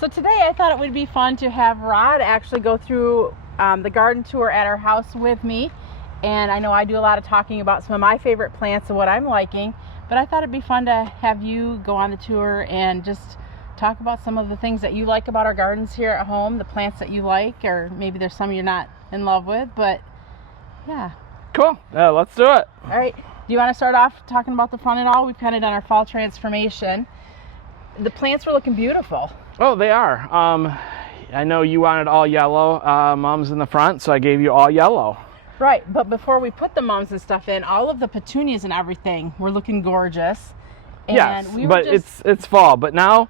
So today I thought it would be fun to have Rod actually go through the garden tour at our house with me. And I know I do a lot of talking about some of my favorite plants and what I'm liking, but I thought it'd be fun to have you go on the tour and just talk about some of the things that you like about our gardens here at home, the plants that you like, or maybe there's some you're not in love with, but yeah. Cool. Let's do it. All right. Do you want to start off talking about the front at all? We've kind of done our fall transformation. The plants were looking beautiful. Oh, they are. I know you wanted all yellow mums in the front, so I gave you all yellow. Right, but before we put the mums and stuff in, all of the petunias and everything were looking gorgeous. And yes, but it's fall. But now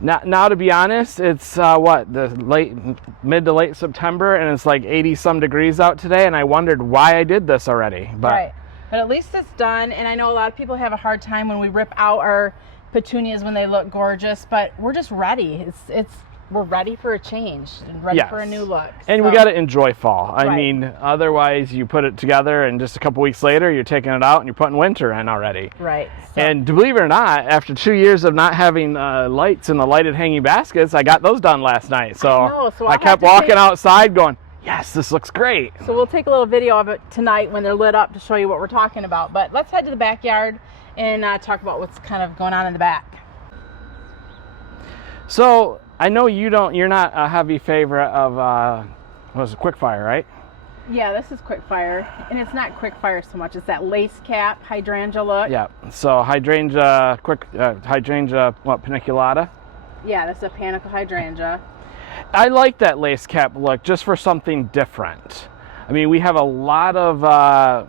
to be honest, it's mid to late September, and it's like 80 some degrees out today, and I wondered why I did this already. But right, but at least it's done. And I know a lot of people have a hard time when we rip out our petunias when they look gorgeous, but we're just ready. We're ready for a change and ready for a new look. And we got to enjoy fall. I mean, otherwise you put it together and just a couple weeks later you're taking it out and you're putting winter in already. Right. So, and to believe it or not, after 2 years of not having lights in the lighted hanging baskets, I got those done last night. So I kept walking outside going, yes, this looks great. So we'll take a little video of it tonight when they're lit up to show you what we're talking about. But let's head to the backyard and talk about what's kind of going on in the back. So I know you're not a heavy favorite of what was it, Quickfire, right? Yeah, this is Quickfire, and it's not Quickfire so much. It's that lace cap hydrangea look. Yeah. So hydrangea, paniculata. Yeah, this is a panicle hydrangea. I like that lace cap look just for something different. I mean, we have a lot of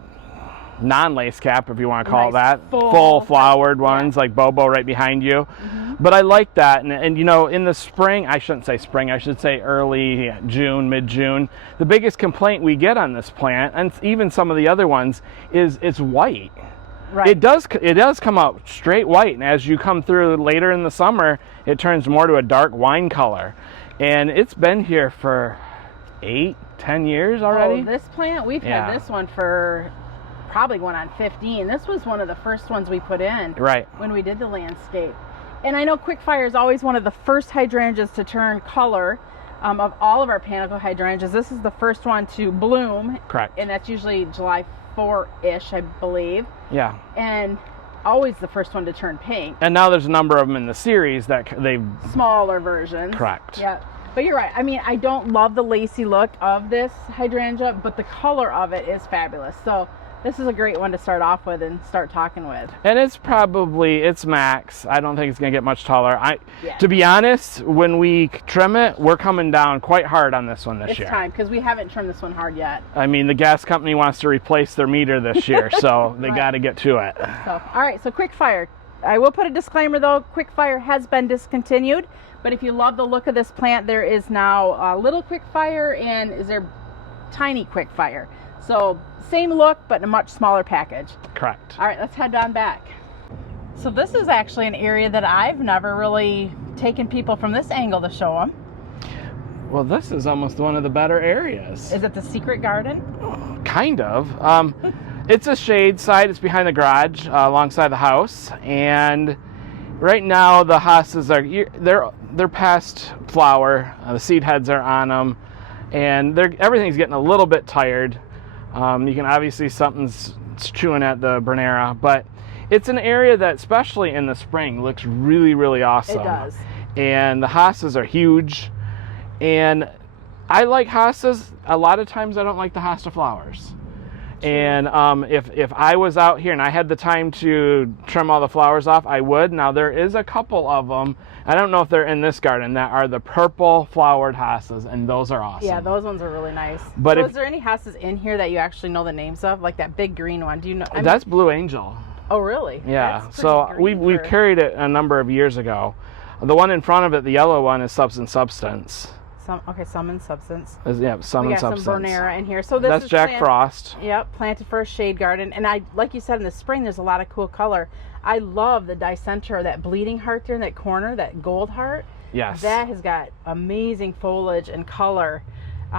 non-lace cap, if you want to call it that, full flowered ones like Bobo right behind you. Mm-hmm. But I like that, and you know, in the spring, I shouldn't say spring, I should say early June, mid-June, the biggest complaint we get on this plant, and even some of the other ones, is it's white. Right. It does come out straight white, and as you come through later in the summer, it turns more to a dark wine color. And it's been here for 8-10 years already. Oh, this plant, we've had this one for probably going on 15. This was one of the first ones we put in when we did the landscape. And I know Quickfire is always one of the first hydrangeas to turn color of all of our panicle hydrangeas. This is the first one to bloom. Correct. And that's usually July 4-ish, I believe. Yeah. And always the first one to turn pink. And now there's a number of them in the series that they've... Smaller versions. Correct. Yeah. But you're right. I mean, I don't love the lacy look of this hydrangea, but the color of it is fabulous. So this is a great one to start off with and start talking with. And it's max. I don't think it's going to get much taller. To be honest, when we trim it, we're coming down quite hard on this one this year. It's time, because we haven't trimmed this one hard yet. I mean, the gas company wants to replace their meter this year, so they got to get to it. So, all right, so Quickfire. I will put a disclaimer, though. Quickfire has been discontinued, but if you love the look of this plant, there is now a little Quickfire and is there tiny Quickfire. So same look, but in a much smaller package. Correct. All right, let's head on back. So this is actually an area that I've never really taken people from this angle to show them. Well, this is almost one of the better areas. Is it the secret garden? Kind of. It's a shade side. It's behind the garage, alongside the house. And right now the hostas they're past flower. The seed heads are on them, and everything's getting a little bit tired. You can obviously something's chewing at the Bernera, but it's an area that, especially in the spring, looks really, really awesome. It does. And the hostas are huge, and I like hostas. A lot of times I don't like the hosta flowers. True. And if I was out here and I had the time to trim all the flowers off, I would. Now there is a couple of them, I don't know if they're in this garden, that are the purple flowered hostas, and those are awesome. Yeah, those ones are really nice. But so is there any hostas in here that you actually know the names of? Like that big green one, do you know? That's Blue Angel. Oh, really? Yeah, so we carried it a number of years ago. The one in front of it, the yellow one, is Substance. Some in Substance. Yeah, some in Substance. We got some Bernera in here. So this That's is Jack Frost. Yep, planted for a shade garden. And like you said, in the spring, there's a lot of cool color. I love the dicenter, that bleeding heart there in that corner, that gold heart. Yes. That has got amazing foliage and color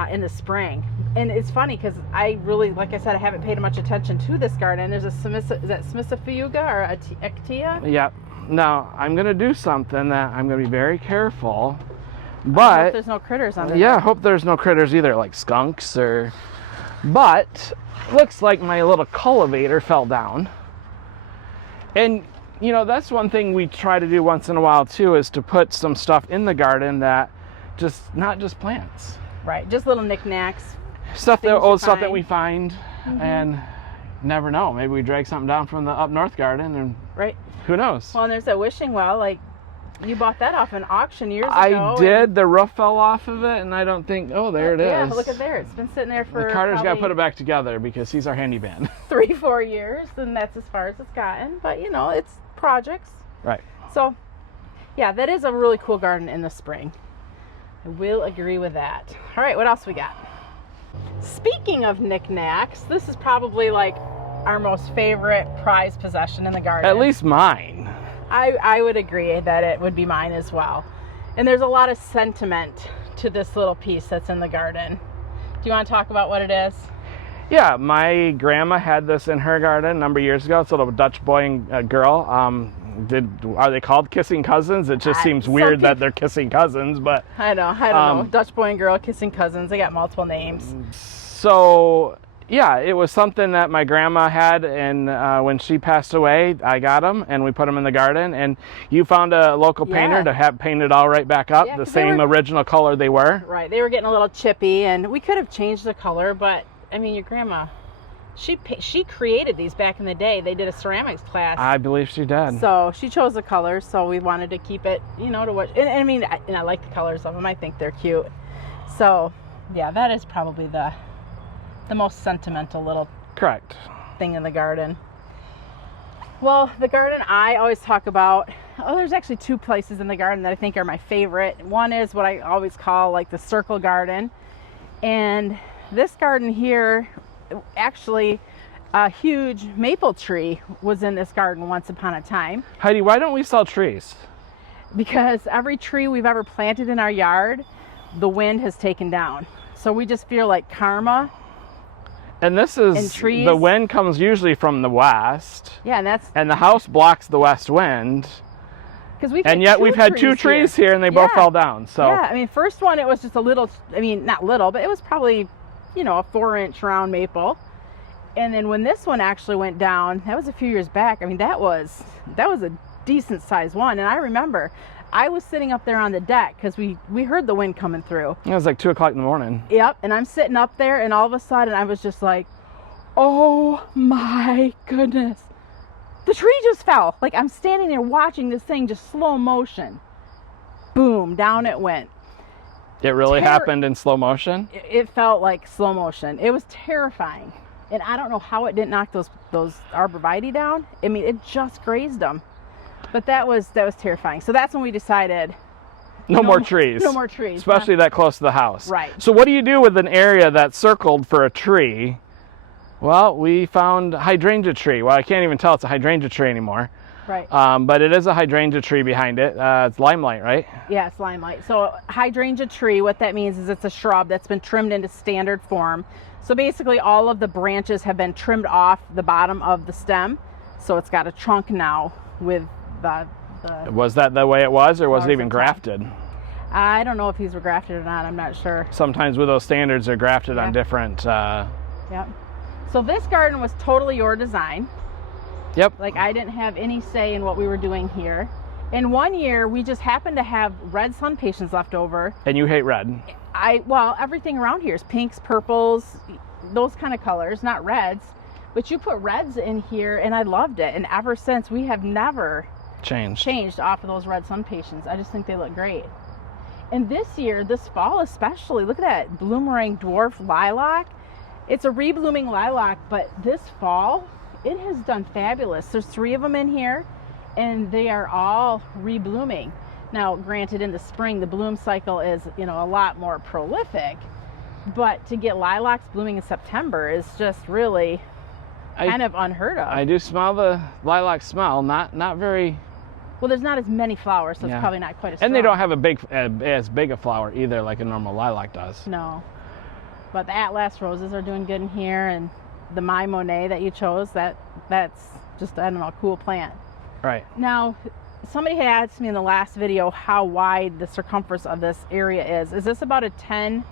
in the spring. And it's funny because I really, like I said, I haven't paid much attention to this garden. There's a Smithsophiuga or a Ectia? Yep. Now, I'm going to do something that I'm going to be very careful. But I hope there's no critters under yeah, I there. hope there's no critters either, like skunks or. But looks like my little cultivator fell down. And you know, that's one thing we try to do once in a while too, is to put some stuff in the garden that not just plants. Right, just little knickknacks. Stuff that old stuff that we find, and never know. Maybe we drag something down from the up north garden, and right. Who knows? Well, and there's that wishing well. Like, you bought that off an auction years ago. I did. The roof fell off of it, and I don't think. Oh, there it is. Yeah, look at there. It's been sitting there for. Carter's got to put it back together because he's our handyman. 3-4 years, and that's as far as it's gotten. But you know, it's projects. Right. So, yeah, that is a really cool garden in the spring. I will agree with that. All right, what else we got? Speaking of knickknacks, this is probably like our most favorite prized possession in the garden. At least mine. I would agree that it would be mine as well. And there's a lot of sentiment to this little piece that's in the garden. Do you want to talk about what it is? Yeah, my grandma had this in her garden a number of years ago. It's a little Dutch boy and girl. Are they called kissing cousins? It just seems weird that they're kissing cousins, but I don't know. Dutch boy and girl kissing cousins. They got multiple names. So yeah, it was something that my grandma had, and when she passed away, I got them, and we put them in the garden. And you found a local painter to have painted all right back up, the same original color they were. Right, they were getting a little chippy, and we could have changed the color, but I mean, your grandma, she created these back in the day. They did a ceramics class. I believe she did. So she chose the colors, so we wanted to keep it, you know, to what. And I mean, I like the colors of them. I think they're cute. So yeah, that is probably the most sentimental little thing in the garden. Well, the garden I always talk about, there's actually two places in the garden that I think are my favorite. One is what I always call like the circle garden. And this garden here, actually a huge maple tree was in this garden once upon a time. Heidi, why don't we sell trees? Because every tree we've ever planted in our yard, the wind has taken down. So we just feel like karma. And this is, the wind comes usually from the west. Yeah, and the house blocks the west wind. We've had two trees here and they both fell down. So yeah, I mean, first one, it was just a little, I mean, not little, but it was probably, you know, a 4-inch round maple. And then when this one actually went down, that was a few years back. I mean, that was a decent sized one. And I remember I was sitting up there on the deck because we heard the wind coming through. It was like 2 o'clock in the morning. Yep. And I'm sitting up there, and all of a sudden I was just like, oh my goodness. The tree just fell. Like, I'm standing there watching this thing just slow motion. Boom, down it went. It really happened in slow motion? It felt like slow motion. It was terrifying. And I don't know how it didn't knock those arborvitae down. I mean, it just grazed them. But that was terrifying. So that's when we decided no more trees. No more trees. Especially that close to the house. Right. So what do you do with an area that's circled for a tree? Well, we found hydrangea tree. Well, I can't even tell it's a hydrangea tree anymore. Right. But it is a hydrangea tree behind it. It's limelight, right? Yeah, it's limelight. So hydrangea tree, what that means is it's a shrub that's been trimmed into standard form. So basically all of the branches have been trimmed off the bottom of the stem. So it's got a trunk now with the Was that the way it was, or was it even grafted? I don't know if these were grafted or not. I'm not sure. Sometimes with those standards, they're grafted on different... Yep. So this garden was totally your design. Yep. Like, I didn't have any say in what we were doing here. And one year, we just happened to have red sun patients left over. And you hate red. Well, everything around here is pinks, purples, those kind of colors, not reds. But you put reds in here, and I loved it. And ever since, we have never changed off of those red sun patients. I just think they look great. And this year, this fall especially, look at that bloomerang dwarf lilac. It's a reblooming lilac, but this fall, it has done fabulous. There's 3 of them in here, and they are all reblooming. Now, granted, in the spring, the bloom cycle is, you know, a lot more prolific, but to get lilacs blooming in September is just really kind of unheard of. I do smell the lilac smell, not very... Well, there's not as many flowers, so it's probably not quite as strong. And they don't have as big a flower either, like a normal lilac does. No. But the Atlas roses are doing good in here, and the My Monet that you chose, that's just, I don't know, a cool plant. Right. Now, somebody had asked me in the last video how wide the circumference of this area is. Is this about a 10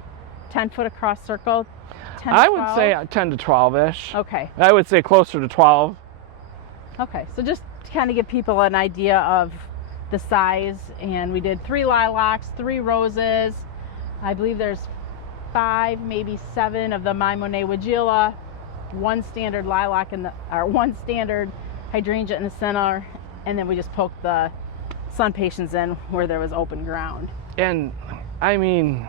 foot across circle? 10 I would say 10 to 12-ish. Okay. I would say closer to 12. Okay, so just to kind of give people an idea of the size, and we did 3 lilacs, 3 roses. I believe there's 5, maybe 7 of the My Monet Weigela, 1 standard lilac or 1 standard hydrangea in the center, and then we just poked the sun patience in where there was open ground. And I mean,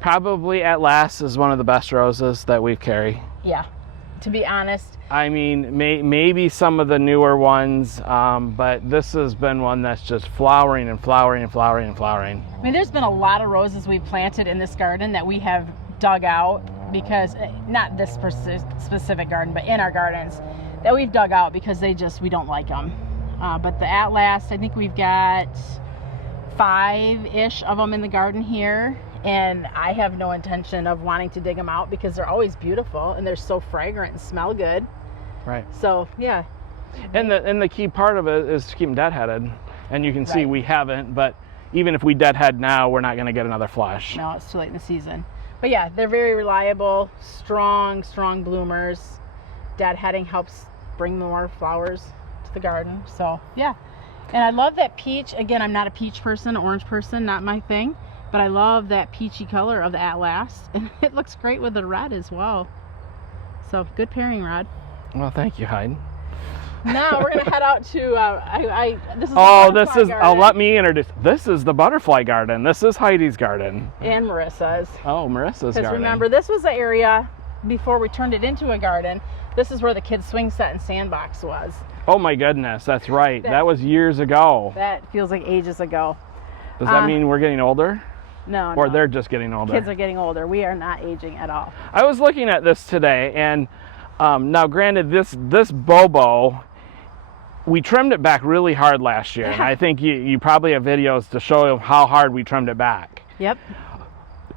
probably At Last is one of the best roses that we carry. Yeah, to be honest. I mean, maybe some of the newer ones, but this has been one that's just flowering and flowering and flowering and flowering. I mean, there's been a lot of roses we've planted in this garden that we have dug out because, not this specific garden, but in our gardens, that we've dug out because we don't like them. But the At Last, I think we've got 5-ish of them in the garden here. And I have no intention of wanting to dig them out because they're always beautiful and they're so fragrant and smell good. Right. So, yeah. And the key part of it is to keep them deadheaded. And you can see we haven't, but even if we deadhead now, we're not going to get another flush. No, it's too late in the season. But yeah, they're very reliable, strong bloomers. Deadheading helps bring more flowers to the garden. So, yeah. And I love that peach. Again, I'm not a peach person, orange person, not my thing. But I love that peachy color of the At Last. And it looks great with the red as well. So, good pairing, Rod. Well, thank you, Hyde. Now we're going to head out to, this is let me introduce. This is the butterfly garden. This is Heidi's garden. And Marissa's. Oh, Marissa's garden. Because remember, this was the area, before we turned it into a garden, this is where the kids' swing set and sandbox was. Oh my goodness, that's right. That was years ago. That feels like ages ago. Does that mean we're getting older? No, Or they're just getting older? Kids are getting older. We are not aging at all. I was looking at this today, and now granted, this Bobo, we trimmed it back really hard last year. Yeah. And I think you probably have videos to show how hard we trimmed it back. Yep.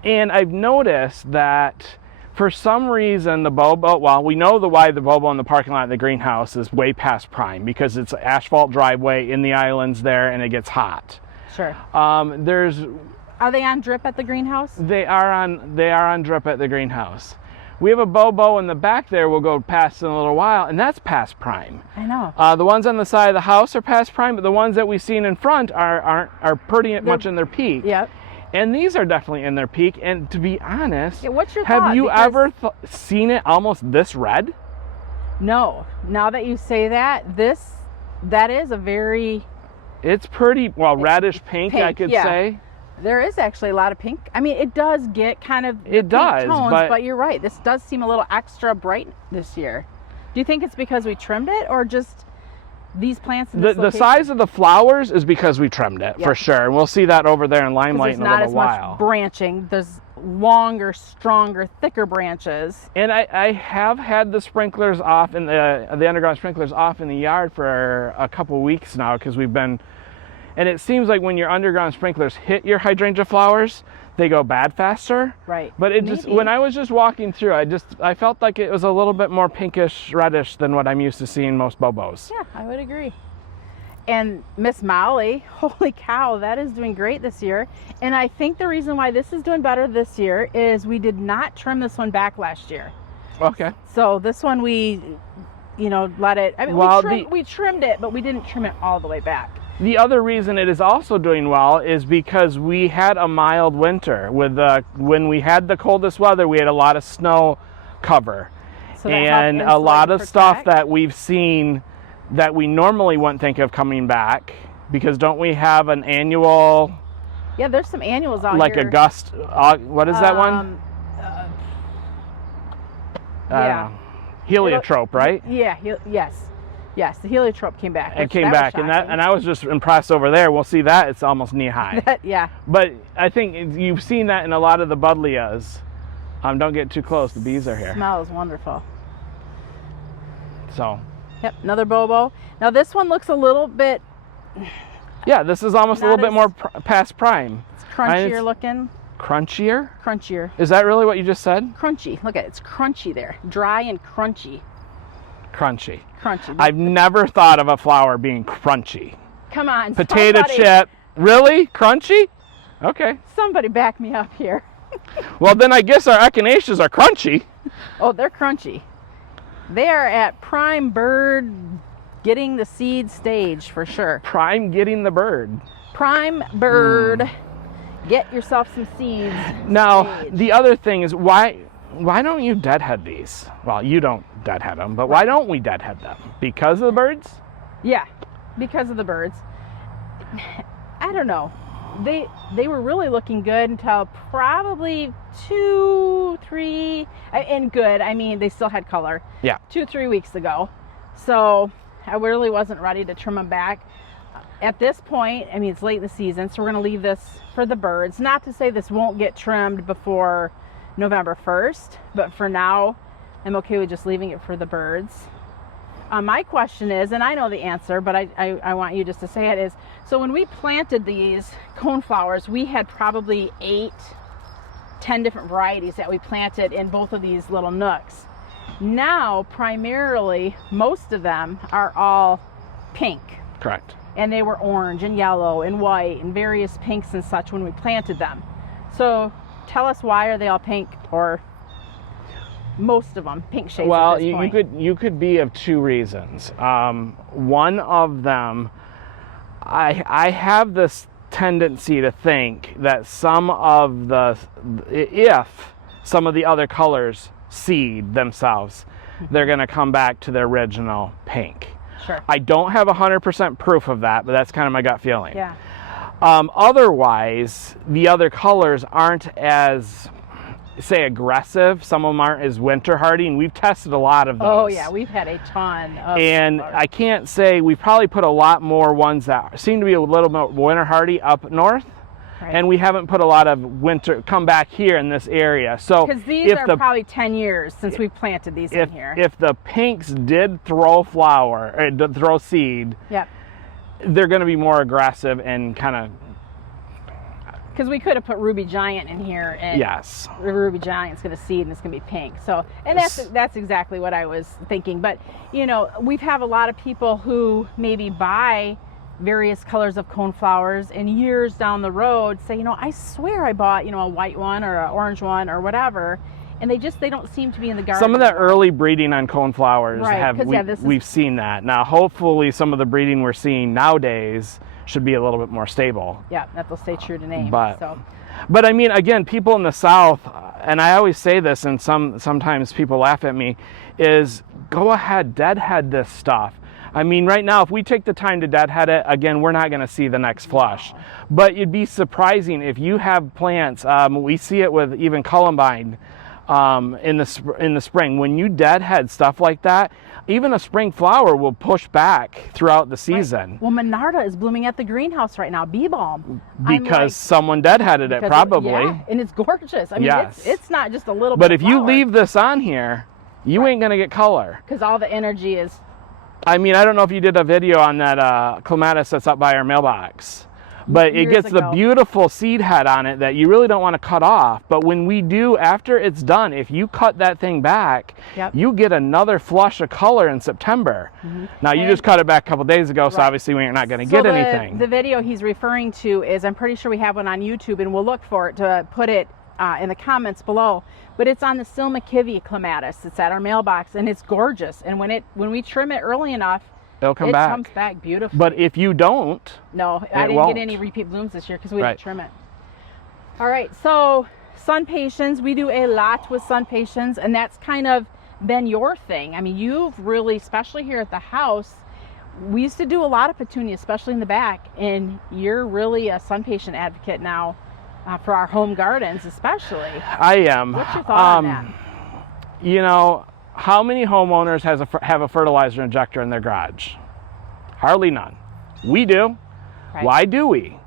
And I've noticed that for some reason the Bobo, well, we know why the Bobo in the parking lot of the greenhouse is way past prime, because it's an asphalt driveway in the islands there and it gets hot. Sure. Are they on drip at the greenhouse? They are on drip at the greenhouse. We have a Bobo in the back there we'll go past in a little while, and that's past prime. I know. The ones on the side of the house are past prime, but the ones that we've seen in front are pretty much in their peak. Yep. And these are definitely in their peak. And to be honest, what's your have thought? you ever seen it almost this red? No. Now that you say that is a very... It's pretty, reddish pink, I could say. There is actually a lot of pink. I mean, it does get kind of tones, but you're right. This does seem a little extra bright this year. Do you think it's because we trimmed it, or just these plants in this the size of the flowers is because we trimmed it, for sure. And we'll see that over there in Limelight in a little while. There's not as much branching. There's longer, stronger, thicker branches. And I have had the sprinklers off, in the underground sprinklers off in the yard for a couple weeks now, because we've been... And it seems like when your underground sprinklers hit your hydrangea flowers, they go bad faster. Right. But when I was just walking through, I felt like it was a little bit more pinkish, reddish than what I'm used to seeing most Bobos. Yeah, I would agree. And Miss Molly, holy cow, that is doing great this year. And I think the reason why this is doing better this year is we did not trim this one back last year. Okay. So this one we, let it, we trimmed it, but we didn't trim it all the way back. The other reason it is also doing well is because we had a mild winter. When we had the coldest weather, we had a lot of snow cover. So and a lot of stuff that we've seen that we normally wouldn't think of coming back, because don't we have an annual... Yeah, there's some annuals out like here. Like a gust... what is that one? Heliotrope, right? Yeah, Yes, the heliotrope came back. It came back, and I was just impressed over there. We'll see that it's almost knee high. Yeah. But I think you've seen that in a lot of the buddleias. Don't get too close. The bees are here. Smells wonderful. So. Yep, another Bobo. Now this one looks a little bit. Yeah, this is almost a little bit more past prime. It's crunchier looking. Crunchier? Crunchier. Is that really what you just said? Crunchy. Look at it. It's crunchy there. Dry and crunchy. Crunchy. Crunchy. I've never thought of a flower being crunchy. Come on. Potato somebody, chip. Really? Crunchy? Okay. Somebody back me up here. Well, then I guess our echinaceas are crunchy. Oh, they're crunchy. They are at prime bird getting the seed stage for sure. Prime getting the bird. Prime bird. Get yourself some seeds. Now, stage. the other thing is why don't you deadhead these? Well, you don't deadhead them, but why don't we deadhead them? Because of the birds? Yeah, because of the birds. I don't know. They were really looking good until probably 2, 3, and good. I mean, they still had color. Yeah. 2, 3 weeks ago. So I really wasn't ready to trim them back. At this point, I mean, it's late in the season, so we're going to leave this for the birds. Not to say this won't get trimmed before November 1st, but for now, I'm okay with just leaving it for the birds. My question is, and I know the answer, but I want you just to say it, is, so when we planted these coneflowers, we had probably 8, 10 different varieties that we planted in both of these little nooks. Now, primarily, most of them are all pink. Correct. And they were orange and yellow and white and various pinks and such when we planted them. So tell us, why are they all pink, or most of them pink shades? Well, at this point? you could be of 2 reasons. One of them, I have this tendency to think that if some of the other colors seed themselves, they're going to come back to their original pink. Sure. I don't have 100% proof of that, but that's kind of my gut feeling. Yeah. Otherwise, the other colors aren't as, say, aggressive. Some of them aren't as winter hardy, and we've tested a lot of those. Oh yeah, we've had a ton of And colors. I can't say, we probably put a lot more ones that seem to be a little more winter hardy up north. Right. And we haven't put a lot of winter come back here in this area. So because these are probably 10 years since we've planted these in here. If the pinks did throw flower or did throw seed, Yep. they're going to be more aggressive and kind of. Because we could have put Ruby Giant in here, and Yes. Ruby Giant's going to seed and it's going to be pink. So, and that's exactly what I was thinking. But you know, we have a lot of people who maybe buy various colors of coneflowers, and years down the road say, you know, I swear I bought, you know, a white one or an orange one or whatever, and they don't seem to be in the garden. Some of the early breeding on coneflowers Right, we've seen that. Now, hopefully, some of the breeding we're seeing nowadays should be a little bit more stable. Yeah, that will stay true to name. But I mean, again, people in the South, and I always say this, and sometimes people laugh at me, is go ahead, deadhead this stuff. I mean, right now, if we take the time to deadhead it, again, we're not going to see the next flush. But it'd be surprising if you have plants. We see it with even columbine in the spring. When you deadhead stuff like that, even a spring flower will push back throughout the season. Right. Well, Monarda is blooming at the greenhouse right now. Bee balm. Because someone deadheaded it, probably. Yeah, and it's gorgeous. I mean, yes. it's not just a little bit. But if you leave this on here, you ain't going to get color. Because all the energy is. I mean, I don't know if you did a video on that clematis that's up by our mailbox, but it gets the beautiful seed head on it that you really don't want to cut off. But when we do, after it's done, if you cut that thing back, you get another flush of color in September. Now, you just cut it back a couple days ago, so obviously we're not going to get anything. The video he's referring to is, I'm pretty sure we have one on YouTube, and we'll look for it to put it in the comments below. But it's on the Silmakivi clematis. It's at our mailbox, and it's gorgeous. And when we trim it early enough, it comes back beautifully. But if you don't, no, I didn't get any repeat blooms this year because we didn't trim it. All right, so sun patiens, we do a lot with sun patiens, and that's kind of been your thing. I mean, you've really, especially here at the house, we used to do a lot of petunia, especially in the back, and you're really a sun patient advocate now. For our home gardens, especially. I am. What's your thought on that? You know, how many homeowners have a fertilizer injector in their garage? Hardly none. We do. Right. Why do we?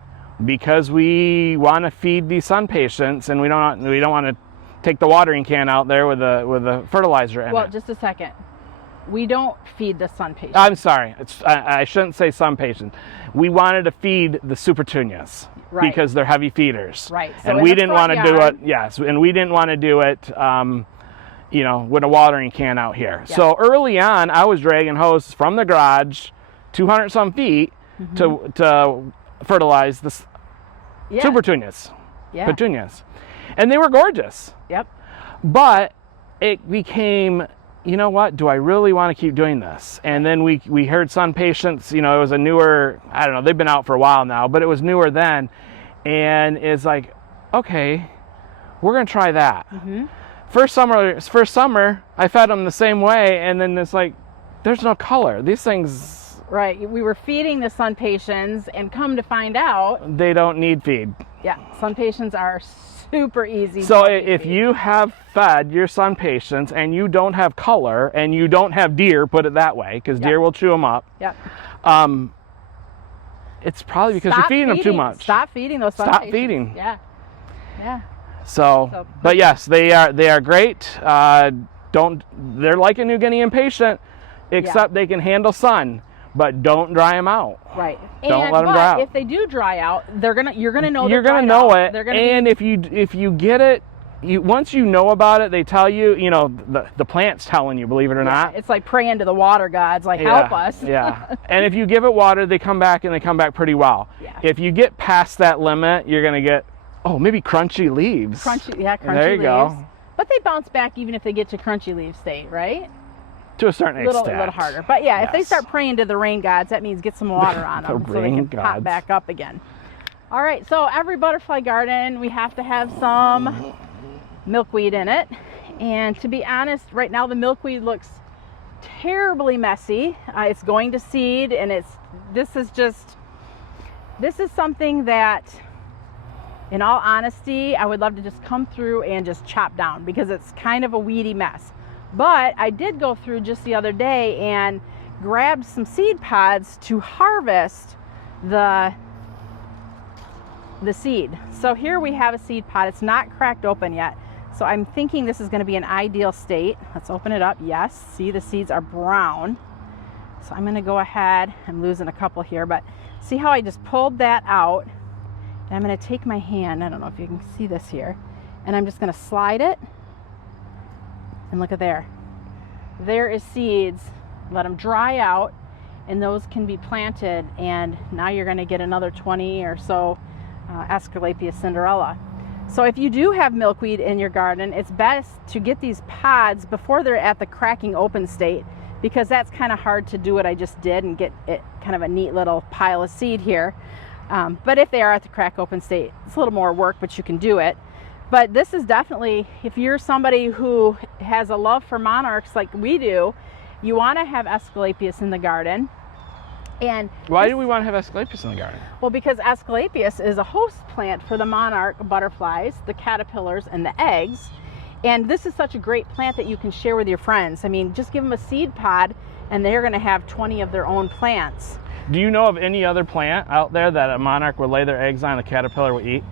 Because we want to feed these sun patients, and we don't want to take the watering can out there with a fertilizer in it. Well, just a second. We don't feed the sun patients. I'm sorry. I shouldn't say sun patients. We wanted to feed the supertunias. Right. Because they're heavy feeders. Right. So and we didn't want to do it. Yes. And we didn't want to do it, you know, with a watering can out here. Yeah. So early on, I was dragging hoses from the garage, 200 some feet, to fertilize the super petunias. Yeah. Petunias. And they were gorgeous. Yep. But it became, you know what, do I really want to keep doing this? And then we heard Sun Patience, you know, it was a newer, I don't know, they've been out for a while now, but it was newer then. And it's like, okay, we're going to try that. First summer, I fed them the same way, and then it's like, there's no color. These things... Right, we were feeding the Sun Patience, and come to find out... They don't need feed. Yeah, Sun Patience are super easy. So if you have fed your Sun Patience, and you don't have color, and you don't have deer, put it that way, because deer will chew them up. Yep. It's probably because you're feeding them too much. Stop feeding those Sun Patience. Stop feeding. Yeah. Yeah. So, but yes, they are great. They're like a New Guinea impatient, except they can handle sun, but don't dry them out. Right. Don't let them dry out. If they do dry out, you're gonna know. You're gonna know it. And if you get it, once you know about it, they tell you. You know, the plant's telling you. Believe it or not. It's like praying to the water gods, like help us. Yeah. And if you give it water, they come back, and they come back pretty well. Yeah. If you get past that limit, you're gonna get maybe crunchy leaves. Crunchy leaves. There you go. But they bounce back even if they get to crunchy leaf state, right? To a certain extent. A little harder. But yeah, if they start praying to the rain gods, that means get some water on them so they can pop back up again. All right, so every butterfly garden, we have to have some milkweed in it. And to be honest, right now the milkweed looks terribly messy. It's going to seed, and this is something that, in all honesty, I would love to just come through and just chop down because it's kind of a weedy mess. But I did go through just the other day and grabbed some seed pods to harvest the seed. So here we have a seed pod. It's not cracked open yet. So I'm thinking this is going to be an ideal state. Let's open it up. Yes, see, the seeds are brown. So I'm going to go ahead. I'm losing a couple here, but see how I just pulled that out. And I'm going to take my hand, I don't know if you can see this here, and I'm just going to slide it, and look at there. There is seeds. Let them dry out, and those can be planted, and now you're going to get another 20 or so Aesculapius cinderella. So if you do have milkweed in your garden, it's best to get these pods before they're at the cracking open state, because that's kind of hard to do what I just did and get it kind of a neat little pile of seed here. But if they are at the crack open state, it's a little more work, but you can do it. But this is definitely, if you're somebody who has a love for monarchs like we do, you want to have Aesculapius in the garden. And why do we want to have Aesculapius in the garden? Well, because Aesculapius is a host plant for the monarch butterflies, the caterpillars, and the eggs. And this is such a great plant that you can share with your friends. I mean, just give them a seed pod, and they're going to have 20 of their own plants. Do you know of any other plant out there that a monarch would lay their eggs on and a caterpillar would eat?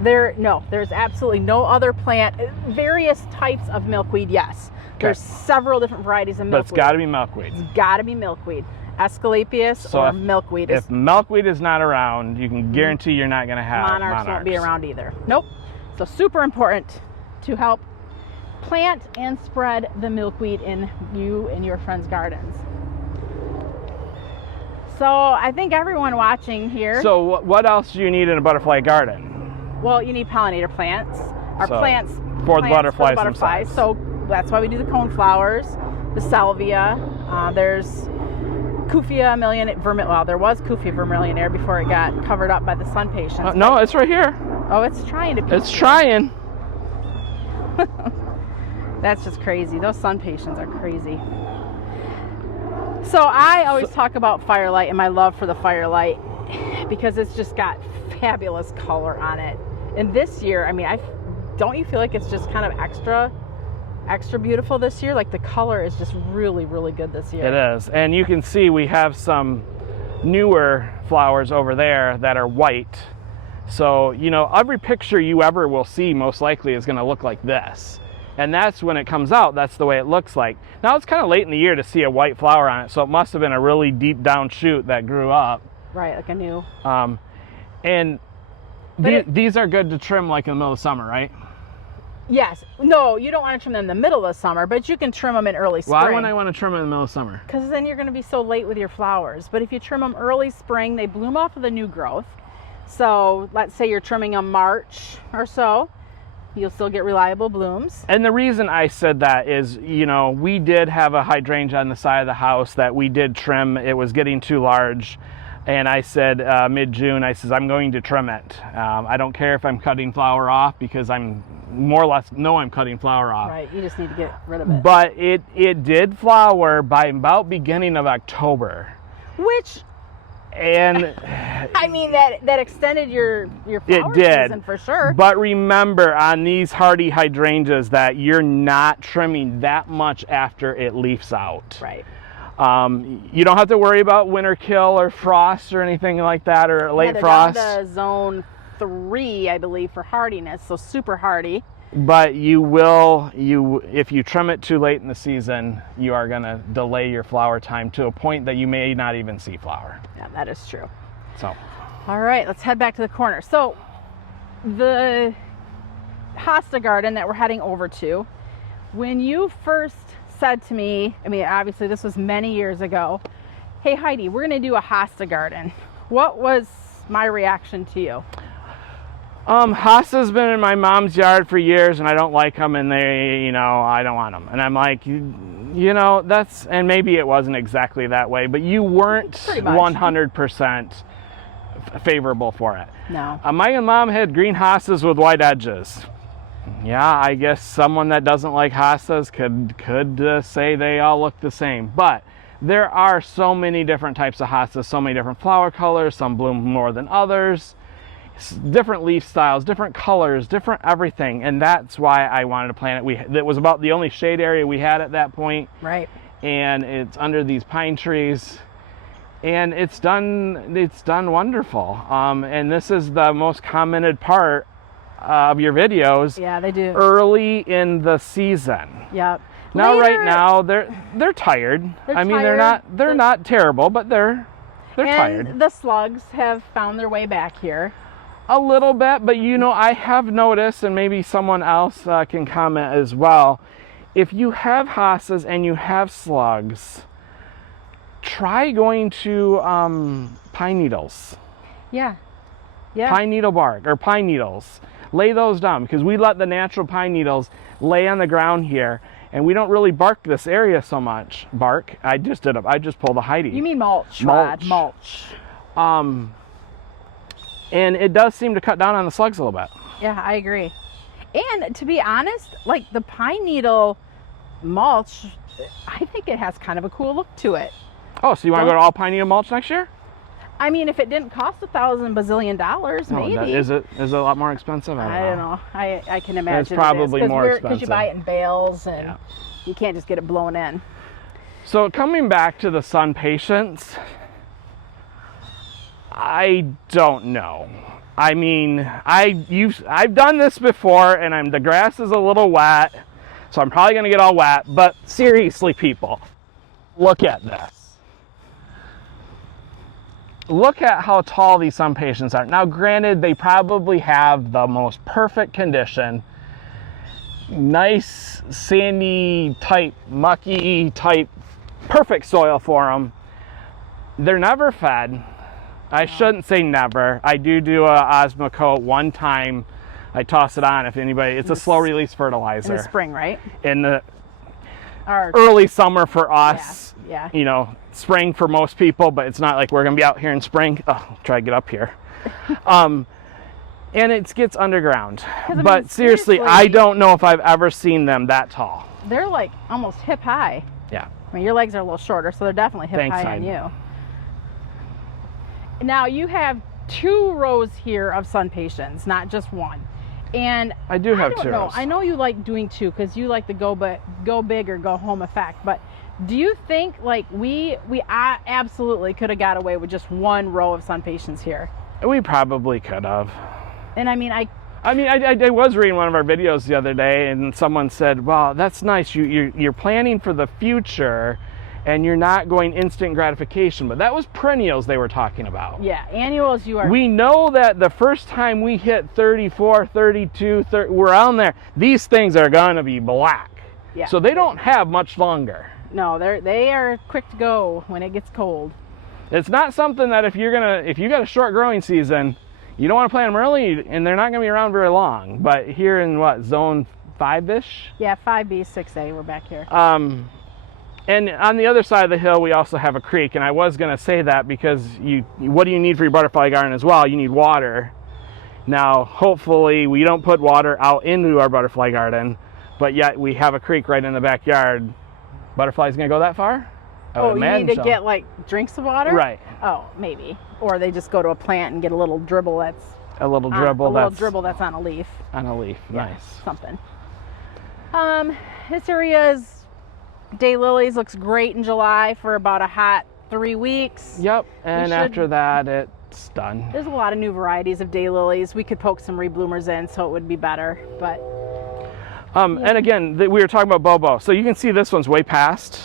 No, there's absolutely no other plant. Various types of milkweed, yes. Okay. There's several different varieties of milkweed. But it's got to be milkweed. It's got to be milkweed. Aesculapius or milkweed. If milkweed is not around, you can guarantee you're not going to have monarchs. Won't be around either. Nope. So super important to help plant and spread the milkweed in you and your friends' gardens. So I think everyone watching here. So what else do you need in a butterfly garden? Well, you need pollinator plants. Plants for the butterflies. So that's why we do the coneflowers, the salvia. There's Kufia vermilion. Well, there was Kufia vermilionaire before it got covered up by the Sun Patience. No, it's right here. Oh, it's trying to. It's trying. That's just crazy. Those Sun Patience are crazy. So I always talk about firelight and my love for the firelight because it's just got fabulous color on it. And this year, I mean, don't you feel like it's just kind of extra beautiful this year? Like the color is just really, really good this year. It is. And you can see we have some newer flowers over there that are white. So, you know, every picture you ever will see most likely is going to look like this. And that's when it comes out, that's the way it looks like. Now it's kind of late in the year to see a white flower on it, so it must have been a really deep down shoot that grew up. Right, like a new. And these are good to trim like in the middle of summer, right? Yes. No, you don't want to trim them in the middle of the summer, but you can trim them in early spring. Why wouldn't I want to trim them in the middle of summer? Because then you're going to be so late with your flowers. But if you trim them early spring, they bloom off of the new growth. So let's say you're trimming them March or so, you'll still get reliable blooms. And the reason I said that is, you know, we did have a hydrangea on the side of the house that we did trim. It was getting too large. And I said mid-June, I says, I'm going to trim it. I don't care if I'm cutting flower off because I'm more or less know I'm cutting flower off. Right, you just need to get rid of it. But it did flower by about beginning of October. Which, and I mean, that extended your flower season for sure. But remember, on these hardy hydrangeas, that you're not trimming that much after it leaves out. Right. You don't have to worry about winter kill or frost or anything like that, or late frost. Down to zone 3, I believe, for hardiness, so super hardy. But you will, if you trim it too late in the season, you are going to delay your flower time to a point that you may not even see flower. Yeah, that is true. So, all right, let's head back to the corner. So, the Hosta garden that we're heading over to, when you first said to me, I mean, obviously this was many years ago, hey Heidi, we're going to do a Hosta garden. What was my reaction to you? Hosta's been in my mom's yard for years, and I don't like them, and they, you know, I don't want them. And I'm like, you know, that's, and maybe it wasn't exactly that way, but you weren't 100% favorable for it. No. My mom had green hostas with white edges. Yeah, I guess someone that doesn't like hostas could say they all look the same. But there are so many different types of hostas, so many different flower colors. Some bloom more than others. Different leaf styles, different colors, different everything. And that's why I wanted to plant it. That was about the only shade area we had at that point. Right. And it's under these pine trees. And it's done wonderful. And this is the most commented part of your videos. Yeah, they do. Early in the season. Yep. Now, Later, right now, they're tired. I mean, they're not terrible, but they're tired. The slugs have found their way back here. A little bit, but you know, I have noticed, and maybe someone else can comment as well, if you have hostas and you have slugs, try going to pine needles. Yeah. Yeah. Pine needle bark or pine needles. Lay those down, because we let the natural pine needles lay on the ground here, and we don't really bark this area so much. I just pulled a Heidi. You mean mulch, Rod. Mulch. And it does seem to cut down on the slugs a little bit. Yeah, I agree. And to be honest, like the pine needle mulch, I think it has kind of a cool look to it. Oh, so you want to go to all pine needle mulch next year? I mean, if it didn't cost $1,000 bazillion, maybe. Is it a lot more expensive? I don't know. I can imagine it's probably more expensive. Because you buy it in bales and you can't just get it blown in. So coming back to the sun patience, I don't know. I mean, I've done this before, and the grass is a little wet, so I'm probably gonna get all wet. But seriously, people, look at this. Look at how tall these sun patients are. Now, granted, they probably have the most perfect condition. Nice, sandy type, mucky type, perfect soil for them. They're never fed. I shouldn't say never. I do a Osmocote one time. I toss it on if anybody, it's a slow release fertilizer. In the spring, right? In the early summer for us. Yeah. You know, spring for most people, but it's not like we're gonna be out here in spring. Oh, try to get up here. And it gets underground. But seriously, I don't know if I've ever seen them that tall. They're like almost hip high. Yeah. I mean, your legs are a little shorter, so they're definitely hip high on you. Now you have 2 rows here of sun patients, not just one. And I do have 2 rows. I know you like doing 2 because you like the go big or go home effect. But do you think like we absolutely could have got away with just 1 row of sun patients here? We probably could have. And I mean, I was reading one of our videos the other day, and someone said, "Well, that's nice. You're planning for the future, and you're not going instant gratification. But that was perennials they were talking about. Yeah, annuals you are. We know that the first time we hit 34, 32, 30, we're on there, these things are going to be black. Yeah. So they don't have much longer. No, they are quick to go when it gets cold. It's not something that if you got a short growing season, you don't want to plant them early, and they're not going to be around very long. But here in what, zone 5-ish? Yeah, 5B, 6A, we're back here. And on the other side of the hill, we also have a creek. And I was going to say that because what do you need for your butterfly garden as well? You need water. Now, hopefully, we don't put water out into our butterfly garden, but yet we have a creek right in the backyard. Butterflies going to go that far? Oh, you need to get like drinks of water? Right. Oh, maybe. Or they just go to a plant and get a little dribble that's dribble that's on a leaf. On a leaf, Yeah, nice. something. This area is daylilies, looks great in July for about a hot 3 weeks. Yep, and after that it's done. There's a lot of new varieties of daylilies. We could poke some rebloomers in so it would be better, but and again, we were talking about Bobo. So you can see this one's way past.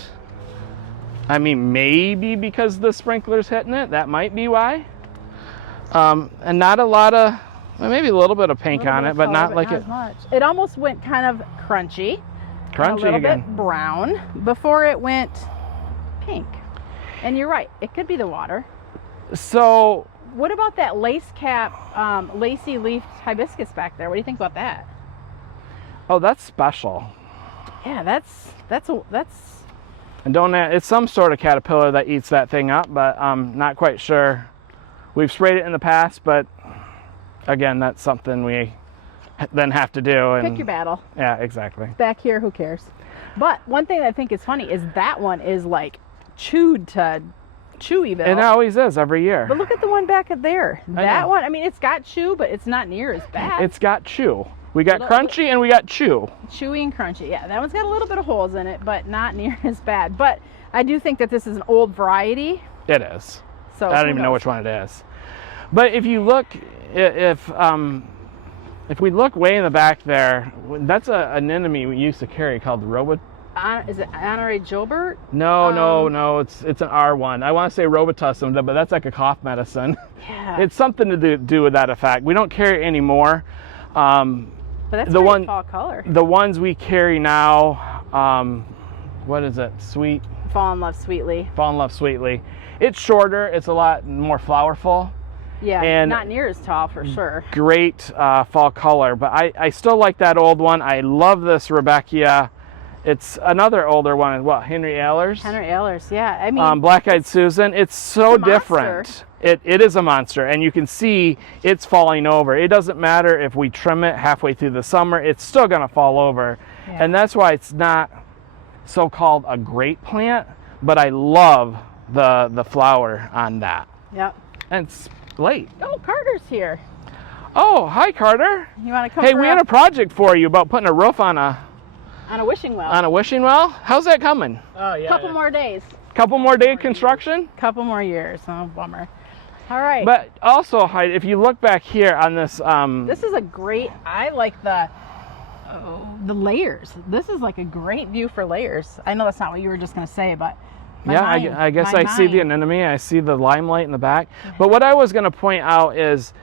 I mean, maybe because the sprinkler's hitting it, that might be why. And not a lot of, well, maybe a little bit of pink on it, but not like it. Much. It almost went kind of crunchy. Crunchy a little again. bit brown before it went pink. And you're right, it could be the water. So what about that lace cap, lacy leafed hibiscus back there? What do you think about that? Oh, that's special. Yeah, that's. And it's some sort of caterpillar that eats that thing up, but I'm not quite sure. We've sprayed it in the past, but again, that's something we then have to do. And pick your battle. Yeah, exactly. Back here, who cares? But one thing that I think is funny is that one is like chewed to Chewyville. It always is every year. But look at the one back there. That one, I mean, it's got chew, but it's not near as bad. It's got chew. We got crunchy and we got chew. Chewy and crunchy. Yeah, that one's got a little bit of holes in it, but not near as bad. But I do think that this is an old variety. It is. So I don't even know which one it is. But if you look, if we look way in the back there, that's an anemone we used to carry called the Robot. Is it Honoré Gilbert? No. It's an R1. I want to say Robitussin, but that's like a cough medicine. Yeah. It's something to do with that effect. We don't carry it anymore. But that's a fall color. The ones we carry now, what is it? Sweet. Fall in Love Sweetly. Fall in Love Sweetly. It's shorter. It's a lot more flowerful. Yeah, and not near as tall for sure. Great fall color, but I still like that old one. I love this Rebecca. It's another older one. What, Henry Ehlers? Henry Ehlers, yeah. I mean, Black-Eyed Susan. It's so different. It is a monster, and you can see it's falling over. It doesn't matter if we trim it halfway through the summer, it's still going to fall over. Yeah. And that's why it's not so-called a great plant, but I love the flower on that. Yep. And it's late. Oh, Carter's here. Oh, hi, Carter. You want to come? Hey, we had a project for you about putting a roof on a wishing well. On a wishing well? How's that coming? Oh, yeah. Couple more days. Couple more day construction? Couple more years. Oh, bummer. All right. But also, if you look back here on this, this is a great. I like the layers. This is like a great view for layers. I know that's not what you were just going to say, but I guess I see the anemone. I see the limelight in the back. But what I was going to point out is,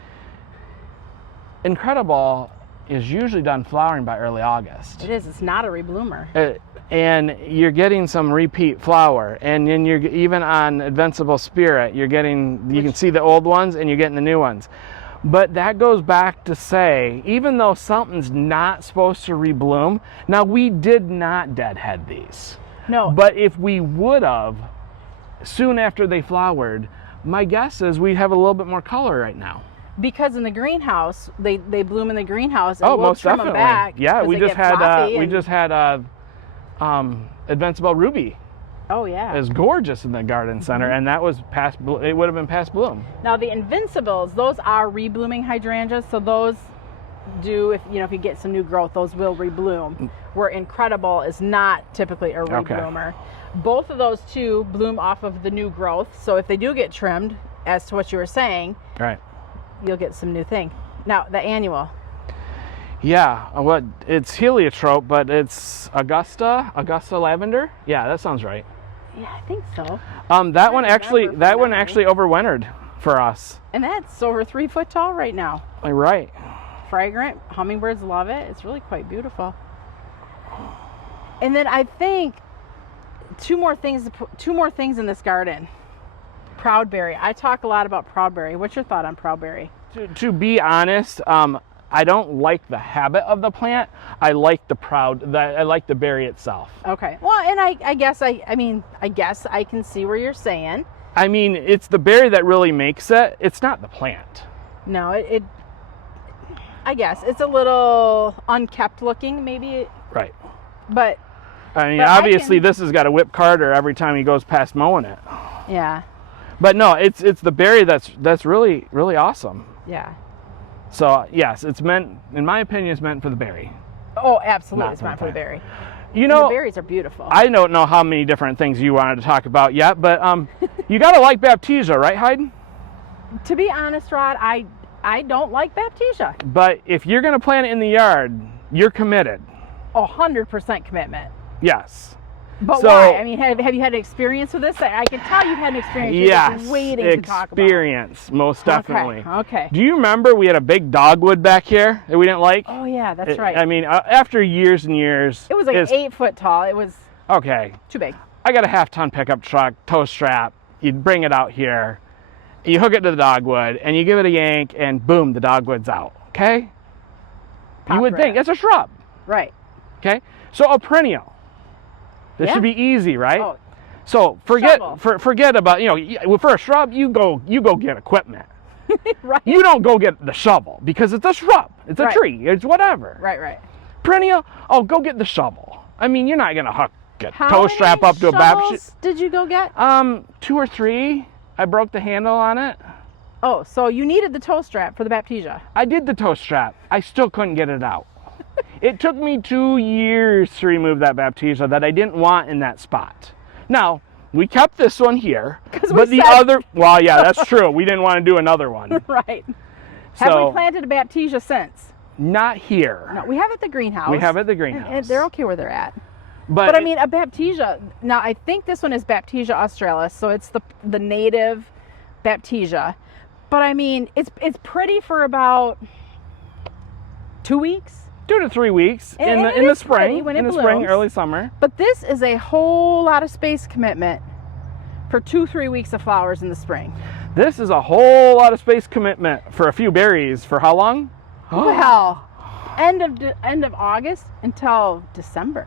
Incredible is usually done flowering by early August. It is. It's not a rebloomer. And you're getting some repeat flower, and then you're even on Invincible Spirit. You can see the old ones, and you're getting the new ones. But that goes back to say, even though something's not supposed to rebloom, now we did not deadhead these. No. But if we would have, soon after they flowered, my guess is we'd have a little bit more color right now. Because in the greenhouse, they bloom in the greenhouse. And oh, we'll most trim definitely. Them back yeah, we just had Invincible Ruby. Oh yeah. It was gorgeous in the garden center, and that was it would have been past bloom. Now the Invincibles, those are reblooming hydrangeas, so those do, if you get some new growth, those will rebloom. Where Incredible is not typically a rebloomer. Okay. Both of those two bloom off of the new growth, so if they do get trimmed, as to what you were saying, right, you'll get some new thing. Now the annual. Yeah, it's heliotrope, but it's Augusta lavender. Yeah, that sounds right. Yeah, I think so. That one actually overwintered for us. And that's over 3 foot tall right now. Right. Fragrant. Hummingbirds love it. It's really quite beautiful. And then I think two more things in this garden. Proudberry. I talk a lot about Proudberry. What's your thought on Proudberry? To be honest, I don't like the habit of the plant. I like I like the berry itself. Okay. Well, and I guess I can see where you're saying. I mean, it's the berry that really makes it. It's not the plant. No, I guess it's a little unkept looking, maybe. Right. But I mean, obviously this has got a whip Carter every time he goes past mowing it. Yeah. But no, it's the berry that's really, really awesome. Yeah. So yes, it's meant, in my opinion, it's meant for the berry. Oh, absolutely, it's meant for the berry. You know, the berries are beautiful. I don't know how many different things you wanted to talk about yet, but you gotta like Baptisia, right, Hayden? To be honest, Rod, I don't like Baptisia. But if you're gonna plant it in the yard, you're committed. 100% commitment. Yes. But why? I mean, have you had an experience with this? I can tell you've had an experience. Yes, you're just waiting to talk about. Experience, most definitely. Okay. Do you remember we had a big dogwood back here that we didn't like? Oh yeah, that's right. I mean, after years and years. It was like 8 foot tall. It was okay. Too big. I got a half-ton pickup truck, tow strap. You bring it out here, you hook it to the dogwood, and you give it a yank, and boom, the dogwood's out. Okay. You would think it's a shrub. Right. Okay. So a perennial. This should be easy, right? Oh. So forget about, for a shrub, you go get equipment. Right. You don't go get the shovel because it's a shrub. It's a tree. It's whatever. Right. Perennial, go get the shovel. I mean, you're not gonna hook a tow strap up to a Baptisia. Did you go get? 2 or 3. I broke the handle on it. Oh, so you needed the tow strap for the Baptisia. I did the tow strap. I still couldn't get it out. It took me 2 years to remove that Baptisia that I didn't want in that spot. Now, we kept this one here, but the other, well, yeah, that's true. We didn't want to do another one. Right. Have we planted a Baptisia since? Not here. No, we have it at the greenhouse. We have it at the greenhouse. And they're okay where they're at. But I mean, a Baptisia, now I think this one is Baptisia australis, so it's the native Baptisia. But I mean, it's pretty for about 2 weeks. 2 to 3 weeks in the spring, early summer. But this is a whole lot of space commitment for 2-3 weeks of flowers in the spring. This is a whole lot of space commitment for a few berries. For how long? Well, end of August until December.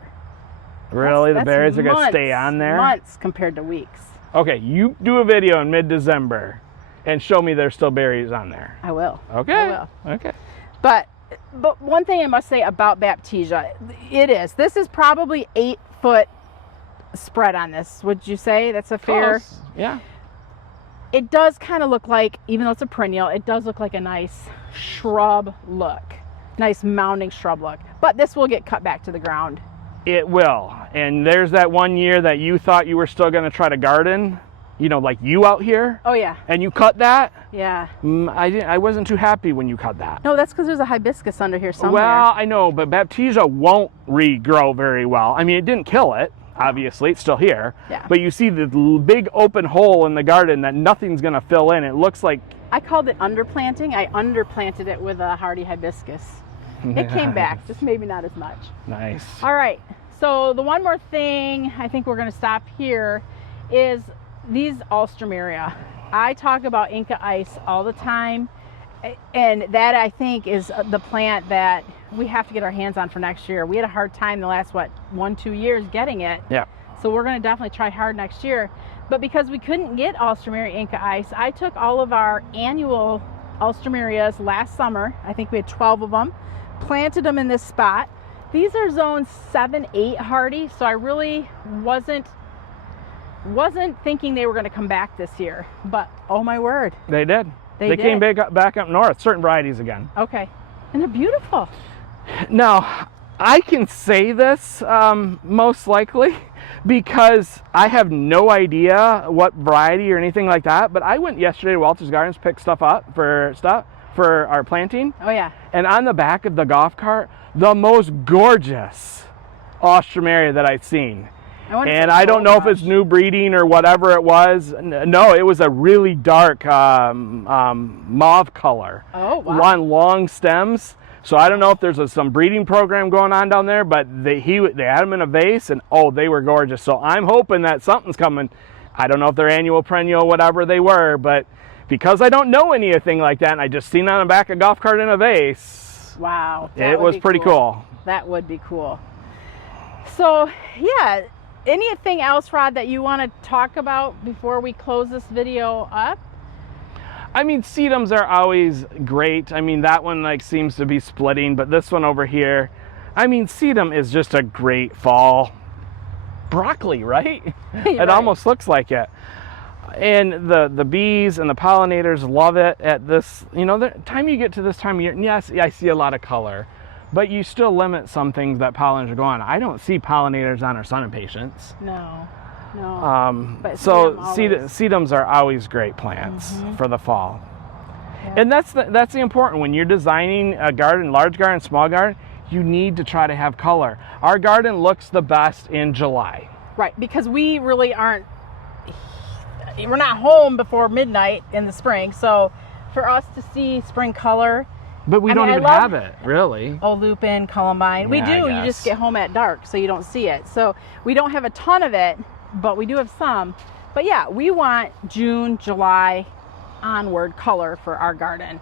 Really, the berries are gonna stay on there? Months compared to weeks. Okay, you do a video in mid-December and show me there's still berries on there. I will. Okay. I will. Okay. But one thing I must say about Baptisia, this is probably 8 foot spread on this. Would you say that's a fair? Close. Yeah. It does kind of look like, even though it's a perennial, it does look like a nice shrub look, nice mounding shrub look. But this will get cut back to the ground. It will. And there's that one year that you thought you were still going to try to garden, like you out here. Oh yeah. And you cut that. Yeah. I wasn't too happy when you cut that. No, that's because there's a hibiscus under here somewhere. Well, I know, but Baptisia won't regrow very well. I mean, it didn't kill it. Obviously, it's still here. Yeah. But you see the big open hole in the garden that nothing's going to fill in. It looks like... I called it underplanting. I underplanted it with a hardy hibiscus. It came back, just maybe not as much. Nice. All right. So the one more thing, I think we're going to stop here, is these Alstroemeria. I talk about Inca ice all the time, and that I think is the plant that we have to get our hands on for next year. We had a hard time the last 1-2 years getting it. Yeah. So we're going to definitely try hard next year. But because we couldn't get Alstroemeria Inca ice, I took all of our annual Alstroemerias last summer. I think we had 12 of them. Planted them in this spot. These are zones 7-8 hardy, so I really wasn't thinking they were going to come back this year. But oh my word, they did. They came back up north, certain varieties again. Okay, and they're beautiful. Now, I can say this most likely because I have no idea what variety or anything like that. But I went yesterday to Walter's Gardens, picked stuff up for our planting. Oh yeah. And on the back of the golf cart, the most gorgeous Alstroemeria that I've seen. And I don't know if it's new breeding or whatever it was. No, it was a really dark mauve color. Oh, wow. On long stems. So I don't know if there's some breeding program going on down there, but they had them in a vase, and oh, they were gorgeous. So I'm hoping that something's coming. I don't know if they're annual, perennial, whatever they were, but because I don't know anything like that, and I just seen on the back of a golf cart in a vase. Wow. It was pretty cool. That would be cool. So yeah, anything else, Rod, that you want to talk about before we close this video up? I mean, sedums are always great. I mean, that one like seems to be splitting, but this one over here, I mean, sedum is just a great fall broccoli, right? It almost looks like it. And the bees and the pollinators love it at this, you know, the time you get to this time of year. Yes, I see a lot of color, but you still limit some things that pollinators go on. I don't see pollinators on our sun impatiens. No. But so sedums are always great plants for the fall. Yeah. And that's the important, when you're designing a garden, large garden, small garden, you need to try to have color. Our garden looks the best in July. Right, because we really aren't, we're not home before midnight in the spring. So for us to see spring color. But we don't even have it, really. Oh, lupin, columbine. We do, you just get home at dark, so you don't see it. So we don't have a ton of it, but we do have some. But yeah, we want June, July onward color for our garden,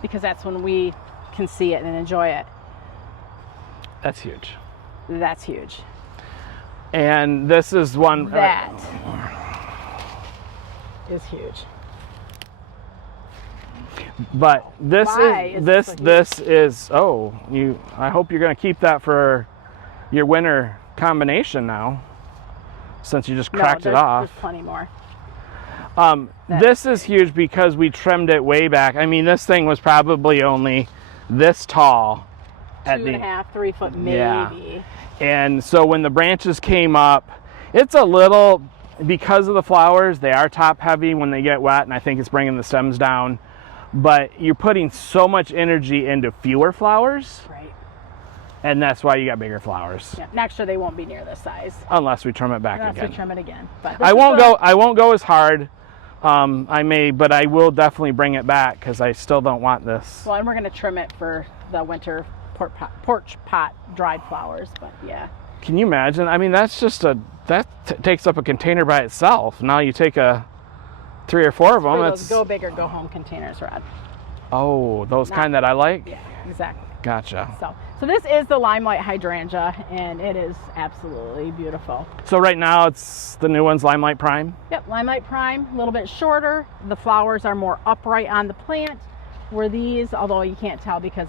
because that's when we can see it and enjoy it. That's huge. That's huge. And this is one that is huge. But this is I hope you're going to keep that for your winter combination now, since you just cracked it off. There's plenty more. This is huge because we trimmed it way back. I mean, this thing was probably only this tall. 2.5, 3 foot maybe. Yeah. And so when the branches came up, it's a little, because of the flowers, they are top heavy when they get wet, and I think it's bringing the stems down. But you're putting so much energy into fewer flowers. Right. And that's why you got bigger flowers. Yeah. Next year they won't be near this size. Unless we trim it back again. Unless we trim it again. But I won't go as hard. I may, but I will definitely bring it back because I still don't want this. Well, and we're going to trim it for the winter porch pot dried flowers, but yeah. Can you imagine? I mean, that's just takes up a container by itself. Now you take 3 or 4 of them. Those go big or go home containers, Rod. Oh, those kind that I like? Yeah, exactly. Gotcha. So this is the limelight hydrangea, and it is absolutely beautiful. So right now it's the new one's Limelight Prime? Yep, Limelight Prime, a little bit shorter. The flowers are more upright on the plant, where these, although you can't tell because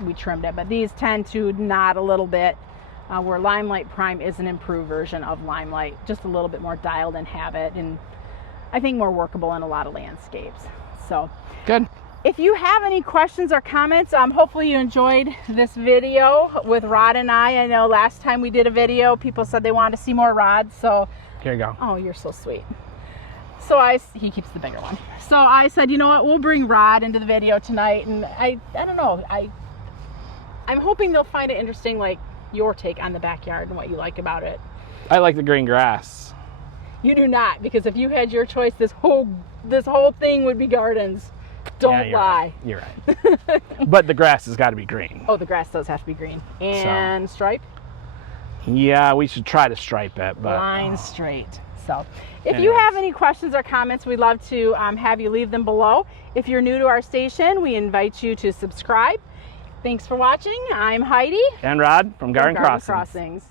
we trimmed it, but these tend to nod a little bit, where Limelight Prime is an improved version of Limelight, just a little bit more dialed in habit, and I think more workable in a lot of landscapes. So good. If you have any questions or comments, hopefully you enjoyed this video with Rod and I. I know last time we did a video, people said they wanted to see more Rod, so here you go. Oh, you're so sweet. So he keeps the bigger one. So I said, you know what, we'll bring Rod into the video tonight, and I don't know, I'm hoping they'll find it interesting, like your take on the backyard and what you like about it. I like the green grass. You do not, because if you had your choice, this whole thing would be gardens. Don't lie. Right. You're right. But the grass has got to be green. Oh, the grass does have to be green. And stripe? Yeah, we should try to stripe it. But line straight. So if you have any questions or comments, we'd love to have you leave them below. If you're new to our station, we invite you to subscribe. Thanks for watching. I'm Heidi. And Rod from Garden Crossings.